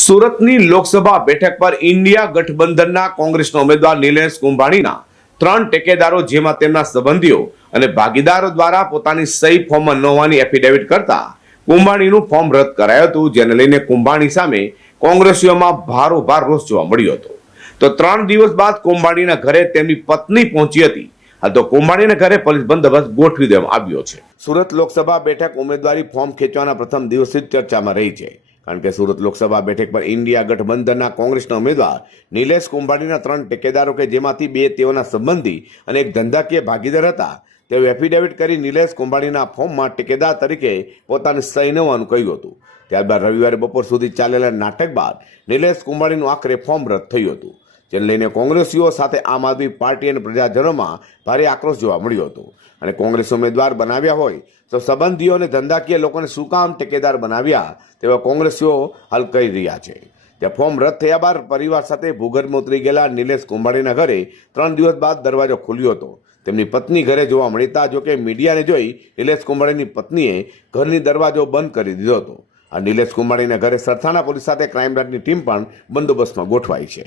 સુરતની લોકસભા બેઠક પર ઇન્ડિયા ગઠબંધનના કોંગ્રેસના ઉમેદવાર નિલેશ કુંભાણીના ત્રણ ટેકેદારો જેમાં તેમના સંબંધીઓ અને ભાગીદારો દ્વારા પોતાની સહી ફોર્મમાં ન હોવાની એફિડેવિટ કરતા કુંભાણીનું ફોર્મ રદ કરાયું હતું, જેને લઈને કુંભાણી સામે કોંગ્રેસીઓમાં ભારોભાર રોષ જોવા મળ્યો હતો. તો ત્રણ દિવસ બાદ કુંભાણીના ઘરે તેમની પત્ની પહોંચી હતી. તો કુંભાણીના ઘરે પોલીસ બંદોબસ્ત ગોઠવી દેવામાં આવ્યો છે. સુરત લોકસભા બેઠક ઉમેદવારી ફોર્મ ખેંચવાના પ્રથમ દિવસથી ચર્ચામાં રહી છે. કારણ કે સુરત લોકસભા બેઠક પર ઇન્ડિયા ગઠબંધનના કોંગ્રેસના ઉમેદવાર નિલેશ કુંભાણીના ત્રણ ટેકેદારો કે જેમાંથી બે તેઓના સંબંધી અને એક ધંધાકીય ભાગીદાર હતા. તેઓ એફિડેવિટ કરી નિલેશ કુંભાણીના ફોર્મમાં ટેકેદાર તરીકે પોતાને સહી નવાનું કહ્યું હતું. ત્યારબાદ રવિવારે બપોર સુધી ચાલેલા નાટક બાદ નિલેશ કુંભાણીનું આખરે ફોર્મ રદ થયું હતું. જેને લઈને કોંગ્રેસીઓ સાથે આમ આદમી પાર્ટી અને પ્રજાજનોમાં ભારે આક્રોશ જોવા મળ્યો હતો. અને કોંગ્રેસ ઉમેદવાર બનાવ્યા હોય તો સંબંધીઓ અને ધંધાકીય લોકોને શું કામ ટેકેદાર બનાવ્યા તેવા કોંગ્રેસીઓ હાલ કહી રહ્યા છે. ત્યાં ફોર્મ રદ થયા બાદ પરિવાર સાથે ભૂગર્ભમાં ઉતરી ગયેલા નિલેશ કુંભાણીના ઘરે ત્રણ દિવસ બાદ દરવાજો ખુલ્યો હતો. તેમની પત્ની ઘરે જોવા મળતા જોકે મીડિયાને જોઈ નિલેશ કુંભાણીની પત્નીએ ઘરની દરવાજો બંધ કરી દીધો હતો. આ નિલેશ કુંભાણીના ઘરે સરથાણા પોલીસ સાથે ક્રાઇમ બ્રાન્ચની ટીમ પણ બંદોબસ્તમાં ગોઠવાઈ છે.